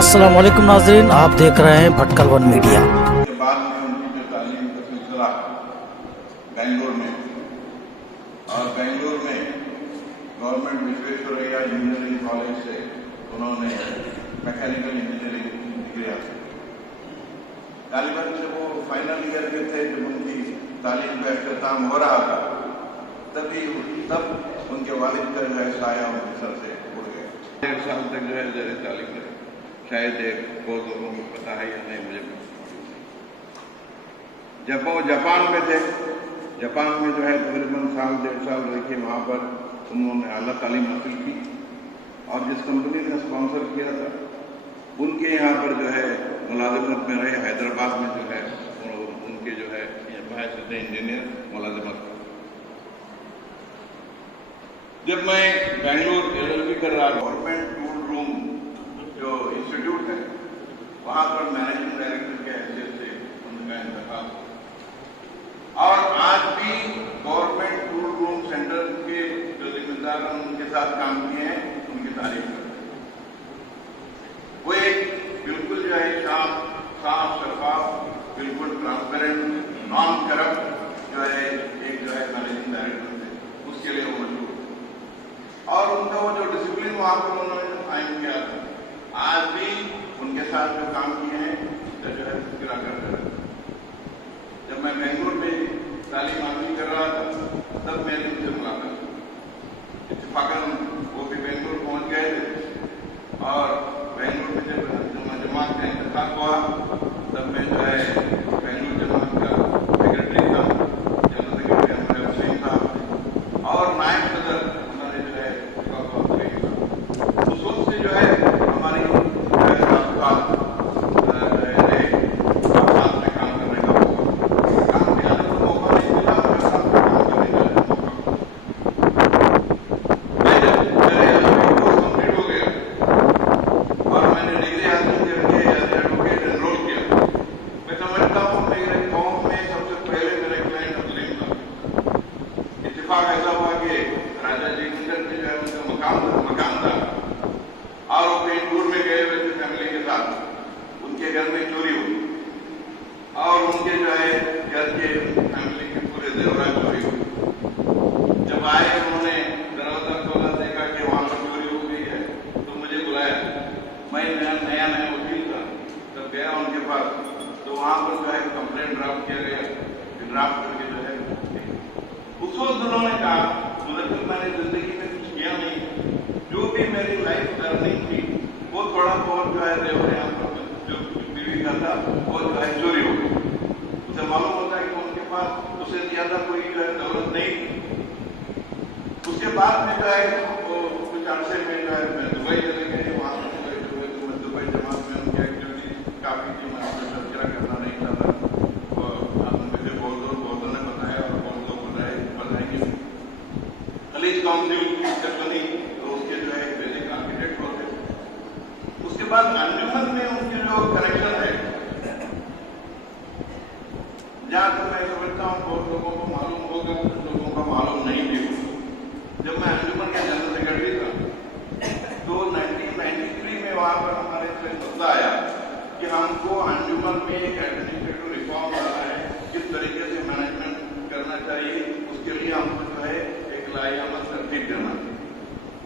अस्सलाम वालेकुम नाज़रीन, आप देख रहे हैं भटकल वन मीडिया। के बाद में उनकी जो तालीम का सिलसिला बेंगलोर में, और बेंगलोर में गवर्नमेंट विश्वेश्वरैया इंजीनियरिंग कॉलेज से उन्होंने मैकेनिकल इंजीनियरिंग डिग्री हासिल की। तालिबान से वो फाइनल ईयर के थे जब उनकी तालीम का अख्ताम हो रहा था, तब उनके वालिद का जो है साया उनके सर से उड़ गया। 1.5 साल तक जो है ज़ेर तालीम रहे, शायद बहुत लोगों को पता है या नहीं मुझे। जब वो जापान में थे, जापान में जो है तकरीबन 1.5 साल रह के वहाँ पर उन्होंने आला तालीम हासिल की, और जिस कंपनी ने स्पॉन्सर किया था उनके यहाँ पर जो है मुलाजमत में रहे। हैदराबाद में जो है उनके जो है बायसत इंजीनियर मुलाजमत। जब मैं बेंगलोर LLB कर रहा, गवर्नमेंट टूल रूम जो इंस्टीट्यूट है वहाँ पर मैनेजिंग डायरेक्टर के हैसियत से उनका इंतखाब, और आज भी गवर्नमेंट टूल रूम सेंटर के जो जिम्मेदार उनके साथ काम किए हैं उनकी तारीफ करते हैं। वो एक बिल्कुल जो है साफ शफाफ, बिल्कुल ट्रांसपेरेंट, नॉन करप्ट जो है एक जो है मैनेजिंग डायरेक्टर थे, उसके लिए वो मशहूर। और उनका वो जो डिसिप्लिन वहाँ पर उन्होंने कायम किया था, आज भी उनके साथ जो काम किए हैं उसका जो है तस्करा करते रहते। जब मैं बेंगलोर में तालीम हासिल कर रहा था तब मेरी उनसे मुलाकात हुई। इत्तेफाकन वो भी बेंगलोर पहुँच गए थे, और बेंगलोर में जब जमात का इंतखाब हुआ तब मैं जो है बेंगलोर जमात का सेक्रेटरी था, जनरल सेक्रेटरी हमारे हुसैन साहब, और नायब सदर हमारे जो है उस वक्त से जो है हमारी ऐसा हुआ कि राजा जी इंदर से जो है उनका मकान था, और वो कहीं टूर में गए हुए थे फैमिली के साथ, उनके घर में चोरी हुई, और उनके जो है घर के फैमिली के पूरे जेवरात चोरी हुई। जब आए उन्होंने दरवाजा खोला, देखा कि वहाँ पर चोरी हो गई है, तो मुझे बुलाया। मैं नया वकील था, तब गया उनके पास, तो वहाँ पर जो है कंप्लेंट ड्राफ्ट किया गया। ड्राफ्ट करके जो है उस वक्त उन्होंने कहा, मुदक्किर मैंने जिंदगी में कुछ किया नहीं, जो भी मेरी लाइफ अर्निंग थी वो थोड़ा बहुत जो है देवर यहाँ पर जो बीवी का था वो जो है चोरी हो गई। उसे मालूम होता है कि उनके पास उससे ज्यादा कोई जो है दौलत नहीं थी। उसके बाद में जो है वो कुछ अरसे में जो है मैं दुबई चले गए। वहाँ पर दुबई जमात में उनकी एक्टिविटी काफ़ी थी, मैं आपसे तस्करा करना नहीं चाहता। खलीज काउंसिल बनी, तो उसके जो है बेसिक आर्किटेक्ट होते। उसके बाद अंजुमन में उनके जो कनेक्शन है, जहाँ तक मैं समझता हूँ बहुत लोगों को मालूम होगा, कुछ लोगों का मालूम नहीं भी होगा। जब मैं अंजुमन का जनरल सेक्रेटरी था तो 1993 में वहाँ पर हमारे से मुद्दा आया कि हमको अंजुमन में एक एडमिनिस्ट्रेटिव रिफॉर्म लाना है, किस तरीके से मैनेजमेंट करना चाहिए, उसके लिए हमको जो है लायामत तरतीब देना।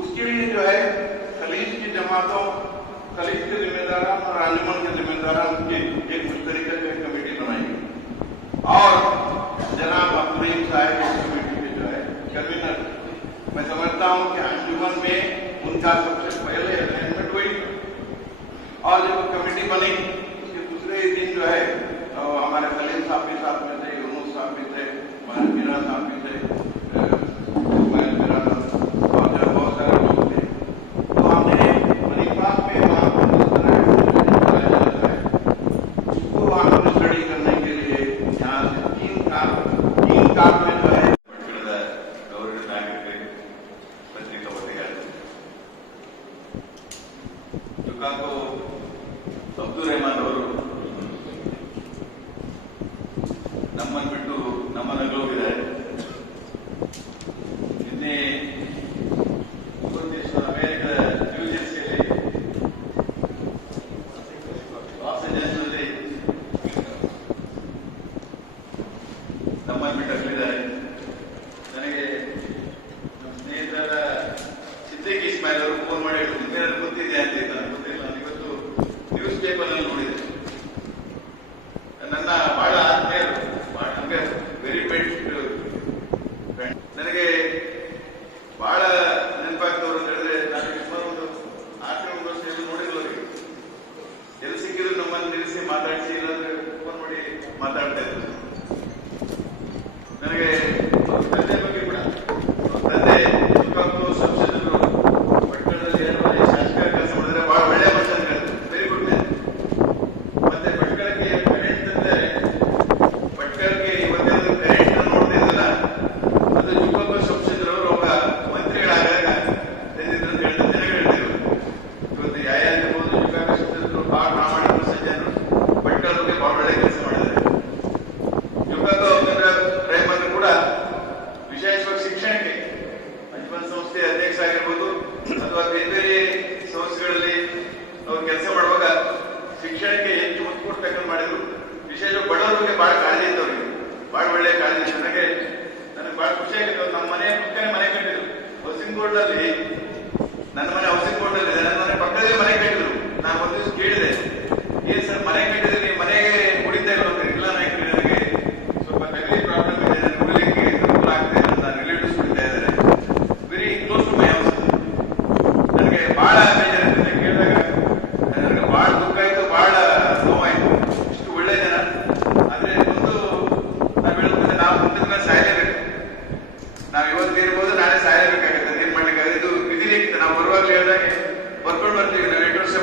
उसके लिए जो है खलीज की जमातों, खलीज के जिम्मेदारान और अंजुमन के जिम्मेदारान की एक उस तरीके से कमेटी बनाई गई, और जनाब अब्दुल साहब इस कमेटी के जो है कन्वीनर। मैं समझता हूँ कि अंजुमन में उनका सबसे पहले असाइनमेंट हुई, और जब कमेटी बनी उसके दूसरे ही दिन जो है हमारे खलील साहब भी साथ में थे, यूनुस साहब भी थे, मीरा साहब भी थे, ಅಬ್ದುಲ್ ರೆಹಮಾನ್ ಅವರು ನಮ್ಮನ್ನು ಬಿಟ್ಟು ನಮ್ಮನ್ನು ಹೋಗಿದ್ದಾರೆ. ನಿನ್ನೆ ಅಮೆರಿಕದ ನ್ಯೂ ಜೆರ್ಸಿಯಲ್ಲಿ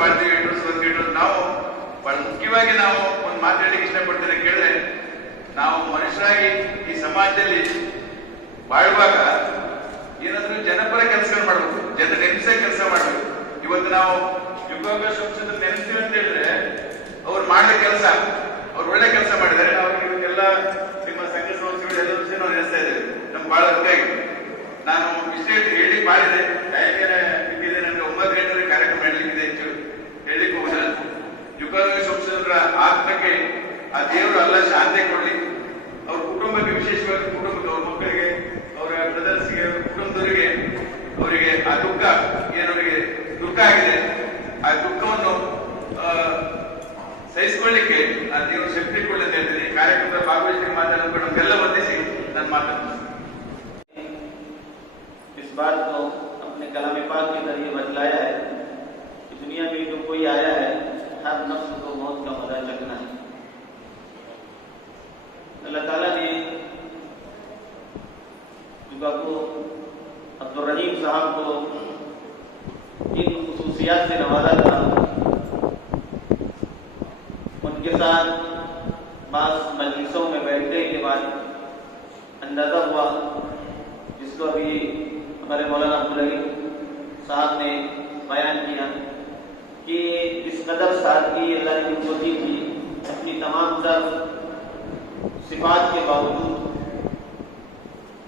ಬಾಳ್ತೀವಿ ಹೆಡ್ರಸ್ ವರ್ಗೇಟರ್ಸ್. ನಾವು ಬಹಳ ಮುಖ್ಯವಾಗಿ ನಾವು ಒಂದು ಮಾತಾಡಲಿಕ್ಕೆ ಇಷ್ಟಪಡ್ತೇನೆ ಕೇಳಿದ್ರೆ, ನಾವು ಮನುಷ್ಯರಾಗಿ ಈ ಸಮಾಜದಲ್ಲಿ ಬಾಳುವಾಗ ಏನಾದ್ರೂ ಜನಪರ ಕೆಲಸಗಳು ಮಾಡಬೇಕು, ಜನರ ನೆನಪಿಸೋ ಕೆಲಸ ಮಾಡಬೇಕು. ಇವತ್ತು ನಾವು ಯುಗಾಗ ಸಂಸದ ನೆನೆಸ್ತೀವಿ ಅಂತ ಹೇಳಿದ್ರೆ ಅವ್ರು ಮಾಡಿದ ಕೆಲಸ, ಅವ್ರು ಒಳ್ಳೆ ಕೆಲಸ ಮಾಡಿದ್ದಾರೆ. ಅವ್ರಿಗೆಲ್ಲ ನಿಮ್ಮ ಸಂಘ ಸಂಸ್ಥೆಗಳು ಎಲ್ಲರೂ ಸಹ ನಾವು ನೆನೆಸ್ತಾ ಇದ್ದೇವೆ. ನಮ್ಗೆ ಬಹಳ ಅರ್ಥವಾಗಿದೆ. ನಾನು ವಿಷಯ ಹೇಳಿ ಮಾಡಿದೆ, ಟೈಮೇನೆ ಬಿಟ್ಟಿದೆ, ನನಗೆ 9 ಗಂಟೆಗೆ ಕಾರ್ಯಕ್ರಮ ಮಾಡಲಿಕ್ಕಿದೆ ಹೆಚ್ಚು ಹೇಳಲಿಕ್ಕೆ ಹೋಗಲ್ಲ. ಯುಗಾಗ ಸಂಸದರ ಆತ್ಮಕ್ಕೆ ಆ ದೇವರು ಎಲ್ಲ ಶಾಂತಿ ಕೊಡ್ಲಿ. ಅವ್ರ ಕುಟುಂಬಕ್ಕೆ, ವಿಶೇಷವಾಗಿ ಕುಟುಂಬಕ್ಕೆ, ಅವ್ರ ಮಕ್ಕಳಿಗೆ, ಅವರ ಬ್ರದರ್ಸ್ಗೆ, ಕುಟುಂಬದವರಿಗೆ, ಅವರಿಗೆ ಆ ದುಃಖ ಏನವರಿಗೆ ದುಃಖ ಆಗಿದೆ, ಆ ದುಃಖವನ್ನು ಸಹಿಸಿಕೊಳ್ಳಿಕ್ಕೆ ಆ ದೇವರು ಶಕ್ತಿ ಕೊಡಲಿ ಅಂತ ಹೇಳ್ತೀನಿ. ಕಾರ್ಯಕ್ರಮದ ಭಾಗವಹಿಸಿ ಮಾತಾಡೋದು ನಮಗೆಲ್ಲ ವಂದಿಸಿ ನಾನು ಮಾತಾಡ್ತೀನಿ. इस बात को अपने कलाम पाक के जरिए बतलाया है कि दुनिया में जो कोई आया है, हर नफ्स को मौत का मजा चखना है। अल्लाह ताला ने को अब्दुल रहीम साहब को इन खुसूसियात से नवाजा था। उनके साथ बास मजलिसों में बैठने के बाद अंदाजा हुआ, जिसको अभी हमारे मौलाना अब्दुल रहीम साहब ने बयान किया, कि इस कदर सादगी अल्लाह ने उनको दी थी, अपनी तमाम तर सिफात के बावजूद।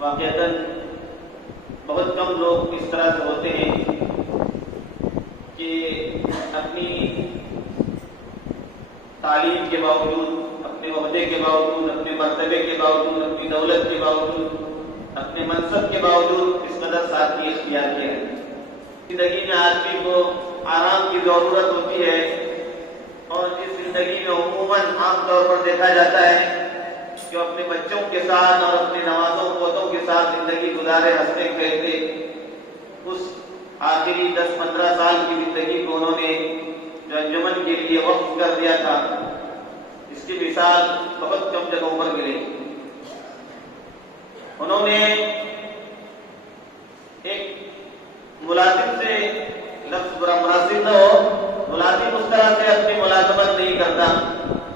वाक़ईतन बहुत कम लोग इस तरह से होते हैं कि अपनी तालीम के बावजूद, अपने ओहदे के बावजूद, अपने मर्तबे के बावजूद, अपनी दौलत के बावजूद, अपने मनसब के बावजूद इस कदर सादगी इख्तियार किया है। जिंदगी में आदमी को आराम की जरूरत होती है, और इस जिंदगी में उमूमन आमतौर पर देखा जाता है कि अपने बच्चों के साथ और अपने नवाजों पोतों के साथ जिंदगी गुजारे, हंसते खेलते। उस आखिरी 10-15 साल की जिंदगी को उन्होंने जो अंजुमन के लिए वक्फ कर दिया था, इसकी मिसाल बहुत कम जगहों पर मिली। उन्होंने एक मुलाजिम से, लफ्ज बुरा मुनासिब न हो, मुलाजिम उस तरह से अपनी मुलाजमत नहीं करता,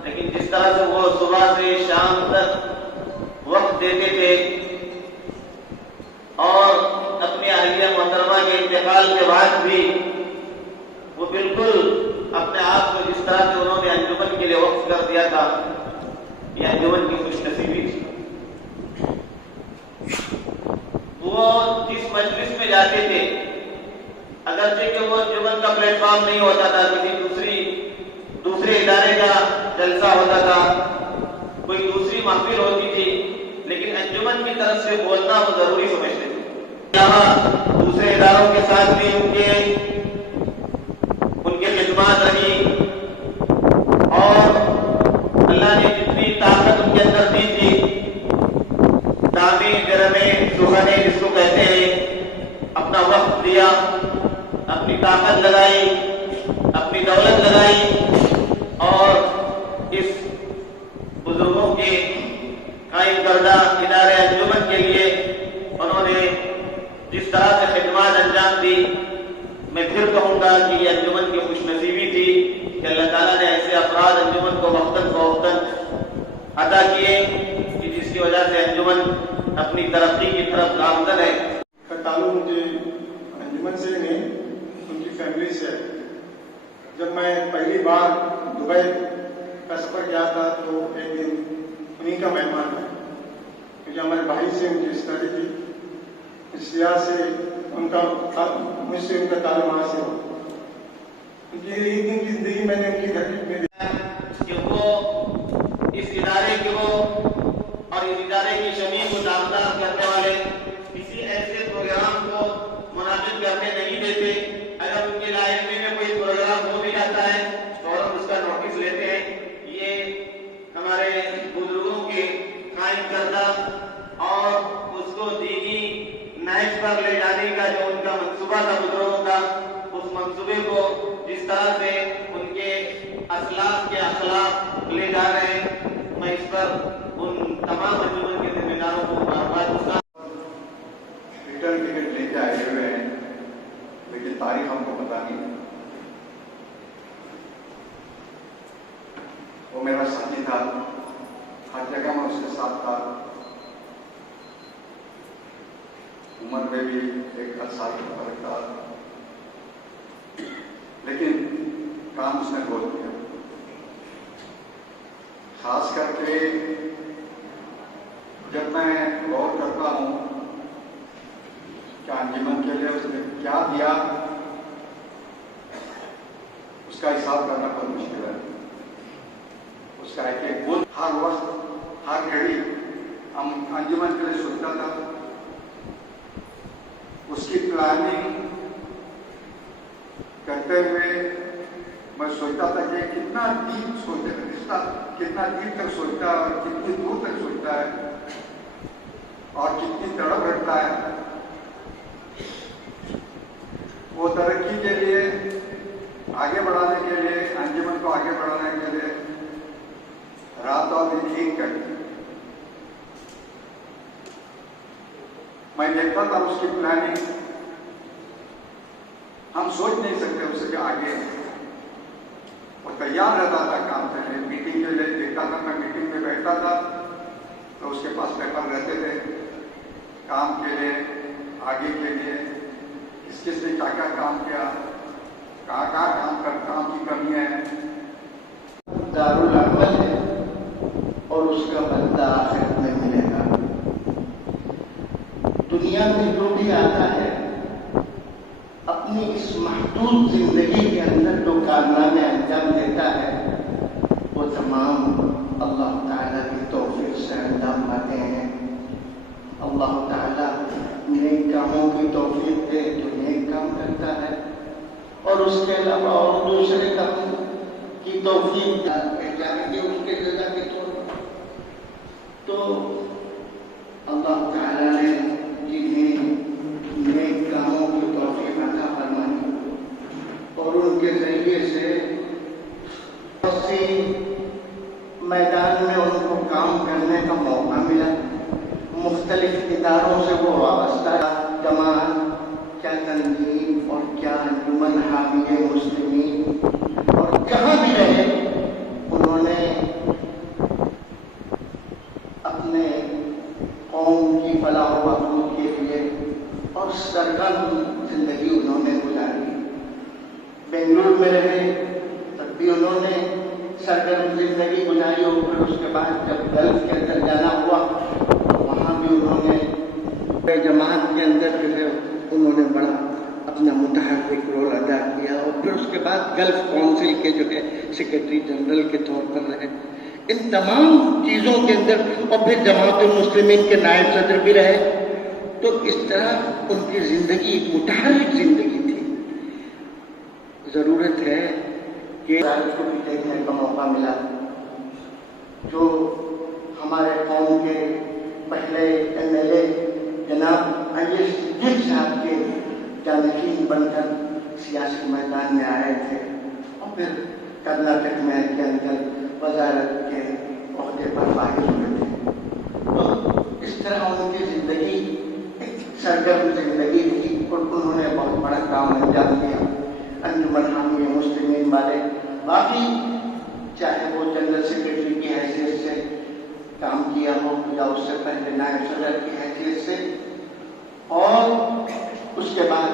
लेकिन जिस तरह से वो सुबह से शाम तक वक्त देते थे, और अपनी अहलिया मोहतरमा के इंतकाल के बाद भी वो बिल्कुल अपने आप को जिस तरह से उन्होंने अंजुमन के लिए वक्त कर दिया था, ये अंजुमन की खुशनसीबी थी। वो जिस मजलिस में जाते थे, अगरचे कि वो अंजुमन का प्लेटफॉर्म नहीं होता था, किसी दूसरे इदारे का जलसा होता था, कोई दूसरी महफिल होती थी, लेकिन अंजुमन की तरफ से बोलना वो जरूरी समझते थे। यहाँ दूसरे इदारों के साथ भी उनके खिदमत रही, और अल्लाह ने जितनी ताकत उनके अंदर दी थी, दामे गरमे सुहाने जिसको कहते हैं, अपना वक्त दिया, अपनी ताकत लगाई, अपनी दौलत लगाई, और इस बुजुर्गों के कायम करदा इदारे अंजुमन के लिए उन्होंने जिस तरह से खिदमत अंजाम दी, मैं फिर कहूँगा कि ये अंजुमन की खुशनसीबी थी कि अल्लाह ताला ने ऐसे अफराद अंजुमन को वक्तन फवक्तन अता किए कि जिसकी वजह से अंजुमन अपनी तरक्की की तरफ गामजन है। ताल्लुक मुझे अंजुमन से नहीं, उनकी फैमिली से। जब मैं पहली बार दुबई का सफर किया था, तो एक दिन उन्हीं का मेहमान है, क्योंकि हमारे भाई से उनकी स्टडी थी, इस लिहाज से उनका मुझसे उनका ताल्लुक वहाँ से हो। उनकी एक दिन की जिंदगी मैंने उनकी तकलीफ में कि वो इस इदारे के हो और इस इदारे की शमीन को दामदार करने वाले किसी ऐसे प्रोग्राम को मुनाजिम करने नहीं देते। अगर उनके लाइब्रेरी में कोई प्रोग्राम हो भी जाता है तो हम उसका नोटिस लेते हैं। ये हमारे बुजुर्गों के कायम करदा और उसको दीनी नहज पर ले जाने का जो उनका मंसूबा था बुजुर्गों का, उस मंसूबे को जिस तरह से उनके असलाफ के अखलाक ले जा रहे हैं, मैं इस पर उन तमाम अंजुमन के जिम्मेदारों को मुबारकबाद दूंगा। रिटर्न टिकट लेके आए हुए हैं, लेकिन तारीख हमको पता नहीं। मेरा साथी था, हर जगह मैं उसके साथ था। उम्र में भी 1 साल का फर्क था, लेकिन काम उसने बहुत किया। खास करके जब मैं गौर करता हूँ कि अंजुमन के लिए उसने क्या दिया, उसका हिसाब करना बहुत मुश्किल है। उसका एक बोल हर वक्त हर घड़ी हम अंजुमन के लिए सोचता था। उसकी प्लानिंग करते हुए मैं सोचता था कि कितना डीप सोचता, कितना डीप तक सोचता है और कितनी दूर तक सोचता है और कितनी तड़प रखता है। वो तरक्की के लिए, आगे बढ़ाने के लिए, अंजुमन को आगे बढ़ाने के लिए रात और दिन एक करती। मैं देखता था उसकी प्लानिंग, हम सोच नहीं सकते उससे आगे। वो तैयार रहता था काम के लिए, मीटिंग के लिए। देखता था मैं मीटिंग में बैठता था तो उसके पास पेपर रहते थे काम के लिए, आगे के लिए, किस किस ने क्या क्या काम किया, कहाँ काम की कमी है। दारुल अमल है और उसका बदला आखिरत में मिलेगा। दुनिया में जो भी आता है अपनी इस महदूद जिंदगी के अंदर जो कारनामे अंजाम देता है वो तमाम अल्लाह ताला की तौफीक से अंजाम पाते हैं। अल्लाह ताला नेक कामों की तौफीक दे तो नेक काम करता है, और उसके अलावा और दूसरे कामों की तौफीक पहचानेंगे उसके जगह के तौर पर। तो अल्लाह ताला ने जिन्हें नेक कामों की तौफीक अता फरमाई और उनके जरिए से मैदान में उनको काम करने का मौका मिला। मुख्तलिफ इदारों से वो वाबस्ता, जमात, क्या तंजीम और क्या अंजुमन हामिये मुस्लिमीन, और जहाँ भी रहे उन्होंने अपने कौम की फलाह व बहबूद के लिए और सरगर्म जिंदगी उन्होंने गुजारी। बेंगलुरु में रहे तब भी उन्होंने सरगर्म जिंदगी गुजारी, और फिर उसके बाद जब गल्फ के अंदर जाना हुआ तो वहाँ भी उन्होंने जमात के अंदर जो है उन्होंने बड़ा अपना मुतहर्रिक रोल अदा किया, और फिर उसके बाद गल्फ काउंसिल के जो है सेक्रेटरी जनरल के तौर पर रहे। इन तमाम चीज़ों के अंदर, और फिर जमात मुस्लिमीन के नायब सदर भी रहे। तो इस तरह उनकी जिंदगी एक मुतहर्रिक जिंदगी थी। जरूरत है कि को भी देखने का मौका मिला। जो हमारे कौम के पहले MLA जनाब आईएस सिद्दीक साहब के जानशीन बनकर सियासी मैदान में आए थे, और फिर कर्नाटक में के अंदर वजारत के ओहदे पर फाइज हुए थे। तो इस तरह उनकी जिंदगी एक सरगर्म जिंदगी थी, और उन्होंने बहुत बड़ा काम अंजाम दिया। अंजुमन हामिये मुस्लिमीन वाले बाकी, चाहे वो जनरल सेक्रेटरी की हैसियत से काम किया हो या उससे पहले नायब सदर की हैसियत से, और उसके बाद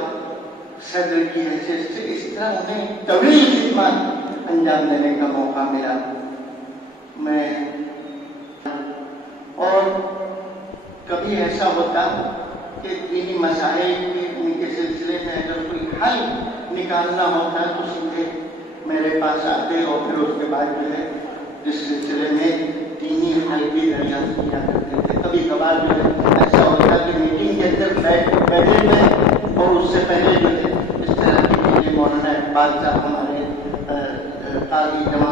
सदर की हैसियत से, इस तरह उन्हें तवील खिदमत अंजाम देने का मौका मिला। मैं और कभी ऐसा होता कि दीनी मसाइल के सिलसिले में अगर कोई हल निकालना होता तो सीधे मेरे पास आते, और फिर उसके बाद जो है जिस सिलसिले में दीनी हल भी दरियाफ्त किया करते थे। कभी कभार जो है ऐसा होता कि मीटिंग के अंदर बैठे में, और उससे पहले जो है इस तरह की चीजें मौलाना इकबाल साहब हमारे काजी जमा